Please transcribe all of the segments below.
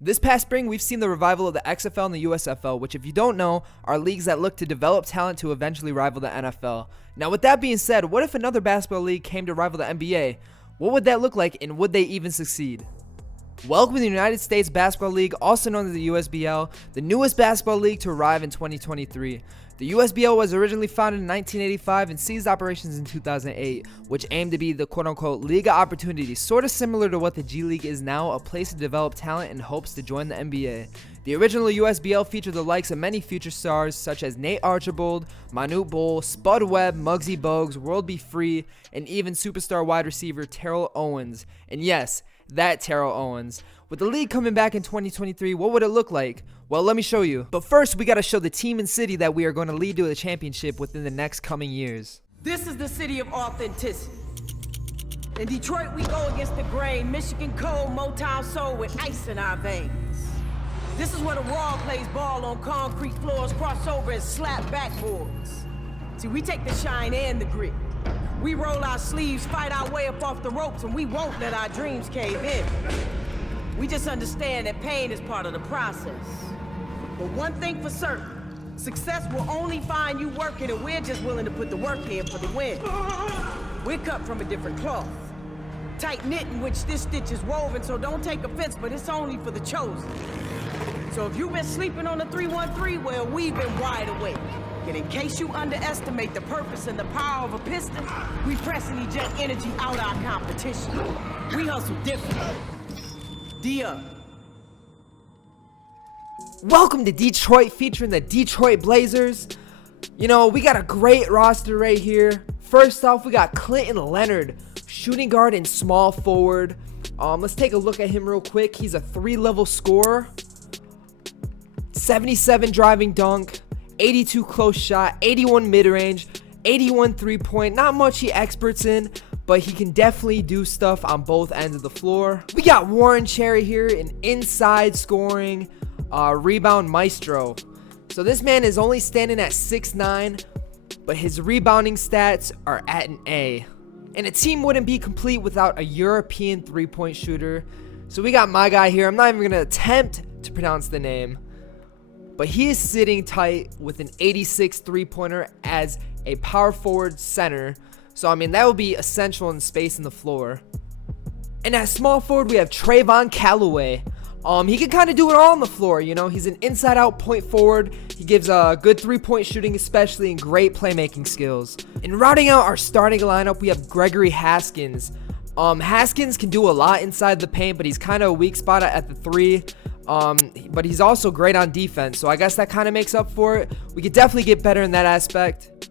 This past spring, we've seen the revival of the XFL and the USFL, which if you don't know, are leagues that look to develop talent to eventually rival the NFL. Now with that being said, what if another basketball league came to rival the NBA? What would that look like, and would they even succeed? Welcome to the United States Basketball League, also known as the USBL, the newest basketball league to arrive in 2023. The USBL was originally founded in 1985 and ceased operations in 2008, which aimed to be the quote-unquote League of Opportunity, sort of similar to what the G League is now, a place to develop talent in hopes to join the NBA. The original USBL featured the likes of many future stars such as Nate Archibald, Manute Bol, Spud Webb, Mugsy Bogues, World Be Free, and even superstar wide receiver Terrell Owens. And yes, that Terrell Owens. With the league coming back in 2023, what would it look like? Well, let me show you. But first, we gotta show the team and city that we are going to lead to a championship within the next coming years. This is the city of authenticity. In Detroit, we go against the grain. Michigan cold, Motown soul with ice in our veins. This is where the Raw plays ball on concrete floors, crossover and slap backboards. See, we take the shine and the grit. We roll our sleeves, fight our way up off the ropes, and we won't let our dreams cave in. We just understand that pain is part of the process. But one thing for certain, success will only find you working, and we're just willing to put the work in for the win. We're cut from a different cloth. Tight-knit in which this stitch is woven, so don't take offense, but it's only for the chosen. So if you've been sleeping on the 313, well, we've been wide awake. And in case you underestimate the purpose and the power of a piston, we press and eject energy out our competition. We hustle different. D-Up. Welcome to Detroit, featuring the Detroit Blazers. You know, we got a great roster right here. First off, we got Clinton Leonard, shooting guard and small forward. Let's take a look at him real quick. He's a 3-level scorer, 77 driving dunk, 82 close shot, 81 mid-range, 81 3-point. Not much he experts in, but he can definitely do stuff on both ends of the floor. We got Warren Cherry here, an inside scoring rebound maestro. So this man is only standing at 6'9", but his rebounding stats are at an A. And a team wouldn't be complete without a European 3-point shooter. So we got my guy here. I'm not even going to attempt to pronounce the name, but he is sitting tight with an 86 3-pointer as a power forward center. So, I mean, that would be essential in space in the floor. And at small forward, we have Trayvon Calloway. He can kind of do it all on the floor, you know. He's an inside-out point forward. He gives good 3-point shooting, especially, and great playmaking skills. And rounding out our starting lineup, we have Gregory Haskins. Haskins can do a lot inside the paint, but he's kind of a weak spot at the 3. But he's also great on defense, so I guess that kind of makes up for it. We could definitely get better in that aspect.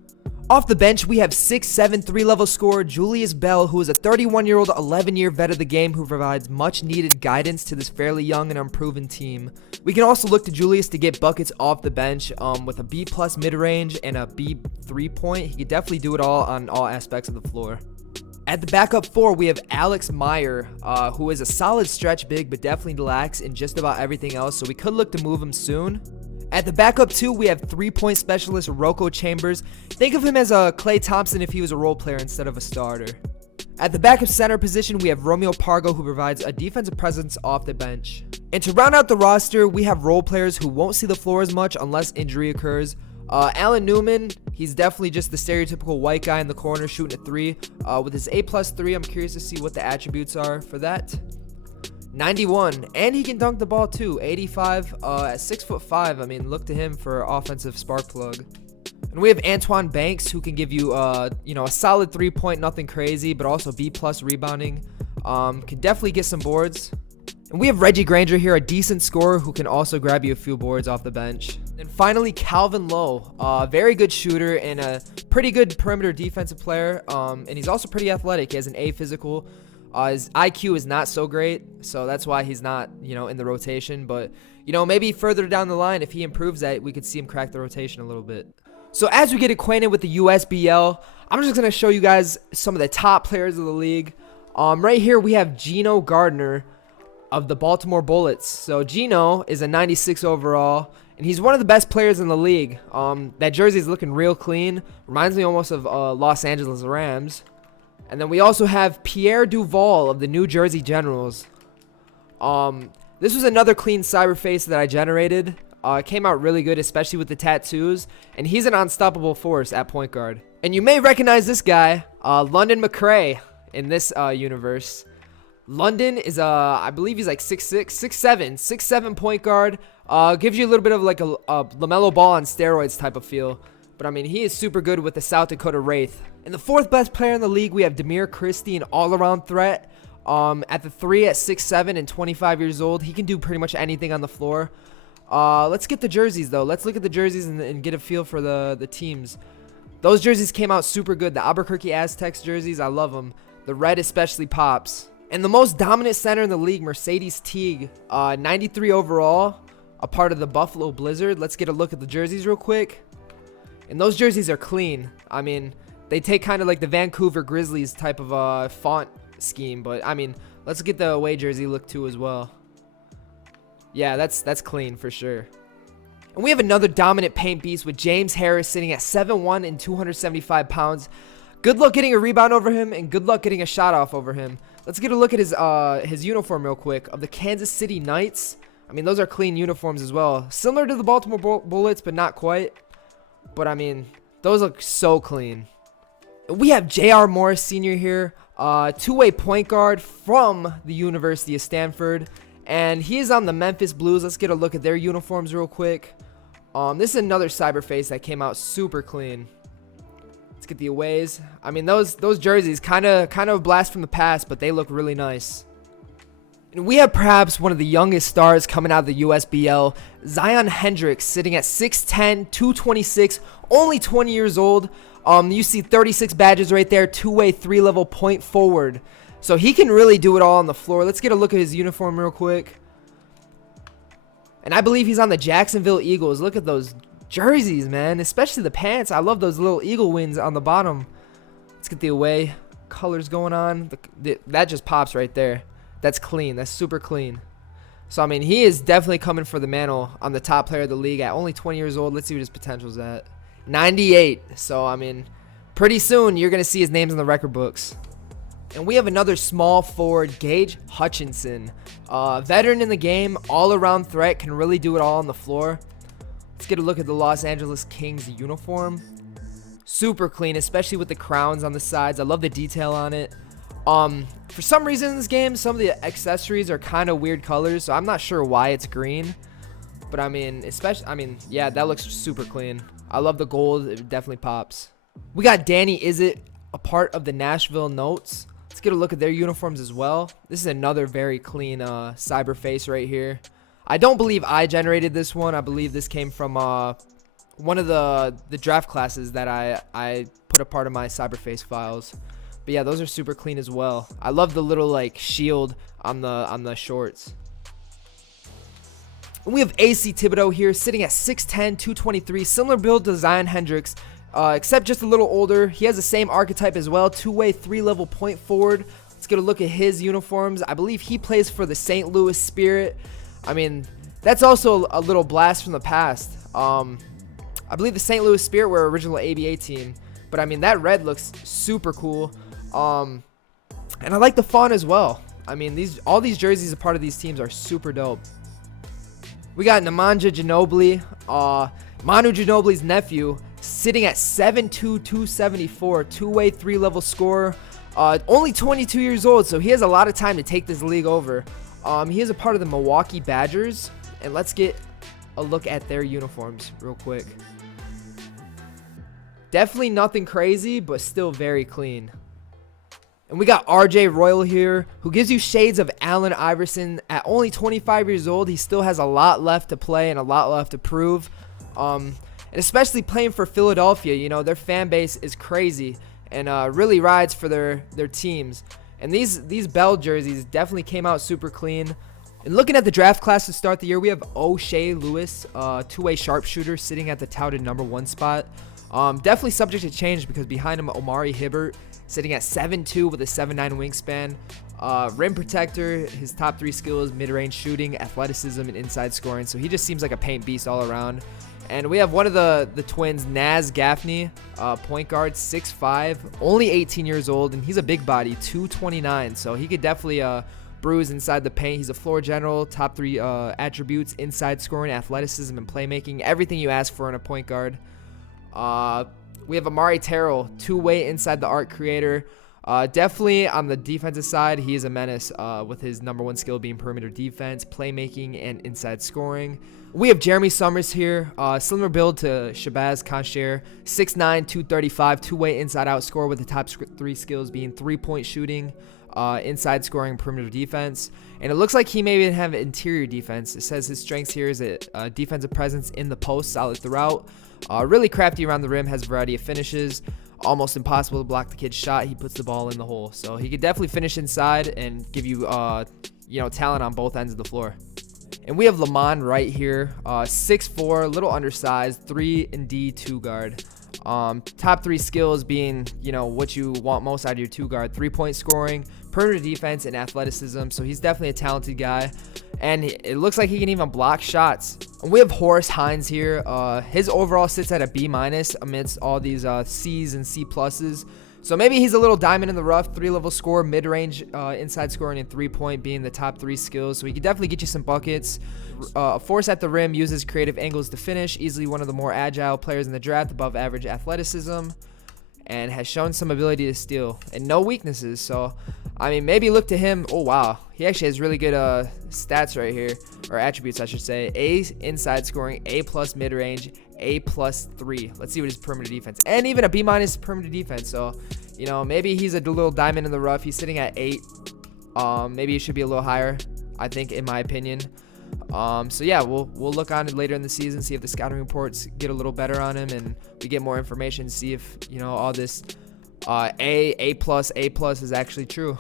Off the bench, we have 6'7", 3-level scorer Julius Bell, who is a 31-year-old, 11-year vet of the game who provides much-needed guidance to this fairly young and unproven team. We can also look to Julius to get buckets off the bench with a B+ mid-range and a B 3-point. He could definitely do it all on all aspects of the floor. At the backup 4, we have Alex Meyer, who is a solid stretch big, but definitely lacks in just about everything else, so we could look to move him soon. At the backup 2, we have 3-point specialist Rocco Chambers. Think of him as a Klay Thompson if he was a role player instead of a starter. At the backup center position, we have Romeo Pargo, who provides a defensive presence off the bench. And to round out the roster, we have role players who won't see the floor as much unless injury occurs. Alan Newman, he's definitely just the stereotypical white guy in the corner shooting a 3. With his A+3, I'm curious to see what the attributes are for that. 91, and he can dunk the ball too. 85 at 6'5". I mean, look to him for offensive spark plug. And we have Antoine Banks, who can give you a solid 3-point, nothing crazy, but also B+ rebounding. Can definitely get some boards. And we have Reggie Granger here, a decent scorer who can also grab you a few boards off the bench. And finally, Calvin Lowe, a very good shooter and a pretty good perimeter defensive player. And he's also pretty athletic. He has an A physical. His IQ is not so great, so that's why he's not, in the rotation. But, maybe further down the line, if he improves that, we could see him crack the rotation a little bit. So as we get acquainted with the USBL, I'm just going to show you guys some of the top players of the league. Right here, we have Geno Gardner of the Baltimore Bullets. So Geno is a 96 overall, and he's one of the best players in the league. That jersey is looking real clean. Reminds me almost of Los Angeles Rams. And then we also have Pierre Duval of the New Jersey Generals. This was another clean cyber face that I generated. It came out really good, especially with the tattoos. And he's an unstoppable force at point guard. And you may recognize this guy, London McRae, in this universe. London is, I believe he's like 6'6", 6'7", point guard. Gives you a little bit of like a LaMelo Ball on steroids type of feel. But I mean, he is super good with the South Dakota Wraith. And the fourth best player in the league, we have Demir Christie, an all-around threat. At the 3 at 6'7" and 25 years old. He can do pretty much anything on the floor. Let's get the jerseys, though. Let's look at the jerseys and get a feel for the teams. Those jerseys came out super good. The Albuquerque Aztecs jerseys, I love them. The red especially pops. And the most dominant center in the league, Mercedes Teague, 93 overall, a part of the Buffalo Blizzard. Let's get a look at the jerseys real quick. And those jerseys are clean. I mean, they take kind of like the Vancouver Grizzlies type of font scheme. But, I mean, let's get the away jersey look too as well. Yeah, that's clean for sure. And we have another dominant paint beast with James Harris sitting at 7'1" and 275 pounds. Good luck getting a rebound over him, and good luck getting a shot off over him. Let's get a look at his uniform real quick of the Kansas City Knights. I mean, those are clean uniforms as well. Similar to the Baltimore Bullets, but not quite. But, I mean, those look so clean. And we have J.R. Morris Sr. here, two-way point guard from the University of Stanford. And he is on the Memphis Blues. Let's get a look at their uniforms real quick. This is another cyberface that came out super clean. Let's get the aways. I mean, those jerseys kind of a blast from the past, but they look really nice. And we have perhaps one of the youngest stars coming out of the USBL, Zion Hendricks, sitting at 6'10", 226, only 20 years old. You see 36 badges right there, two-way, three-level point forward. So he can really do it all on the floor. Let's get a look at his uniform real quick. And I believe he's on the Jacksonville Eagles. Look at those jerseys, man. Especially the pants. I love those little eagle wings on the bottom. Let's get the away colors going on. That just pops right there. That's clean. That's super clean. So, I mean, he is definitely coming for the mantle on the top player of the league at only 20 years old. Let's see what his potential's at. 98. So, I mean, pretty soon you're going to see his names in the record books. And we have another small forward, Gage Hutchinson. Veteran in the game, all-around threat, can really do it all on the floor. Let's get a look at the Los Angeles Kings uniform. Super clean, especially with the crowns on the sides. I love the detail on it. For some reason in this game, some of the accessories are kind of weird colors, so I'm not sure why it's green. But I mean, yeah, that looks super clean. I love the gold. It definitely pops. We got Danny Izzet, a part of the Nashville Notes. Let's get a look at their uniforms as well. This is another very clean cyber face right here. I don't believe I generated this one. I believe this came from one of the draft classes that I put a part of my cyber face files. But yeah, those are super clean as well. I love the little like shield on the shorts. And we have AC Thibodeau here sitting at 6'10", 223, similar build to Zion Hendricks. Except just a little older. He has the same archetype as well. Two-way, three-level point forward. Let's get a look at his uniforms. I believe he plays for the St. Louis Spirit. I mean, that's also a little blast from the past. I believe the St. Louis Spirit were original ABA team. But, I mean, that red looks super cool. And I like the font as well. I mean, all these jerseys a part of these teams are super dope. We got Nemanja Ginobili. Manu Ginobili's nephew, sitting at 7'2", 274, two-way, three-level scorer. Only 22 years old, so he has a lot of time to take this league over. He is a part of the Milwaukee Badgers, and let's get a look at their uniforms real quick. Definitely nothing crazy, but still very clean. And we got RJ Royal here, who gives you shades of Allen Iverson. At only 25 years old, he still has a lot left to play and a lot left to prove. And especially playing for Philadelphia, you know, their fan base is crazy and really rides for their teams. And these Bell jerseys definitely came out super clean. And looking at the draft class to start the year, we have O'Shea Lewis, two-way sharpshooter, sitting at the touted #1 spot. Definitely subject to change because behind him, Omari Hibbert, sitting at 7'2" with a 7'9" wingspan. Rim protector, his top 3 skills, mid-range shooting, athleticism, and inside scoring. So he just seems like a paint beast all around. And we have one of the twins, Naz Gaffney, point guard, 6'5", only 18 years old, and he's a big body, 229. So he could definitely bruise inside the paint. He's a floor general. Top 3 attributes: inside scoring, athleticism, and playmaking. Everything you ask for in a point guard. We have Amari Terrell, two-way inside the arc creator. Definitely on the defensive side, he is a menace with his #1 skill being perimeter defense, playmaking, and inside scoring. We have Jeremy Summers here, similar build to Shabazz Concher, 6'9", 235, two-way inside-out scorer with the top 3 skills being three-point shooting, inside scoring, perimeter defense. And it looks like he may even have interior defense. It says his strengths here is a defensive presence in the post, solid throughout. Really crafty around the rim, has a variety of finishes. Almost impossible to block the kid's shot. He puts the ball in the hole. So he could definitely finish inside and give you, talent on both ends of the floor. And we have Lamont right here, 6'4", a little undersized, 3-and-D 2-guard. Top 3 skills being, what you want most out of your 2-guard: three-point scoring, perimeter defense, and athleticism. So he's definitely a talented guy. And it looks like he can even block shots. And we have Horace Hines here. His overall sits at a B- amidst all these C's and C+. So maybe he's a little diamond in the rough, 3-level score, mid-range, inside scoring, and three-point being the top 3 skills. So he can definitely get you some buckets. Force at the rim, uses creative angles to finish. Easily one of the more agile players in the draft, above average athleticism, and has shown some ability to steal and no weaknesses. So, maybe look to him. Oh, wow. He actually has really good stats right here, or attributes, I should say. A inside scoring, A+ mid-range, A+3. Let's see what his perimeter defense, and even a B- perimeter defense. So, maybe he's a little diamond in the rough. He's sitting at 8. Maybe he should be a little higher, I think, in my opinion. So yeah, we'll look on it later in the season, see if the scouting reports get a little better on him, and we get more information, see if all this A+ is actually true.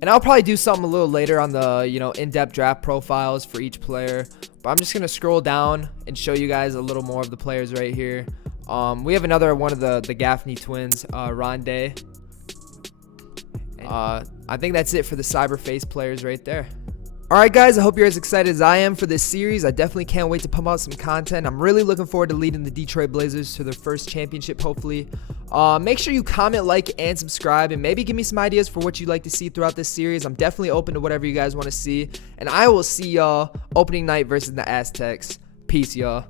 And I'll probably do something a little later on the in-depth draft profiles for each player, but I'm just gonna scroll down and show you guys a little more of the players right here. We have another one of the Gaffney twins, Rondé. I think that's it for the Cyberface players right there. Alright guys, I hope you're as excited as I am for this series. I definitely can't wait to pump out some content. I'm really looking forward to leading the Detroit Blazers to their first championship, hopefully. Make sure you comment, like, and subscribe, and maybe give me some ideas for what you'd like to see throughout this series. I'm definitely open to whatever you guys want to see, and I will see y'all opening night versus the Aztecs. Peace, y'all.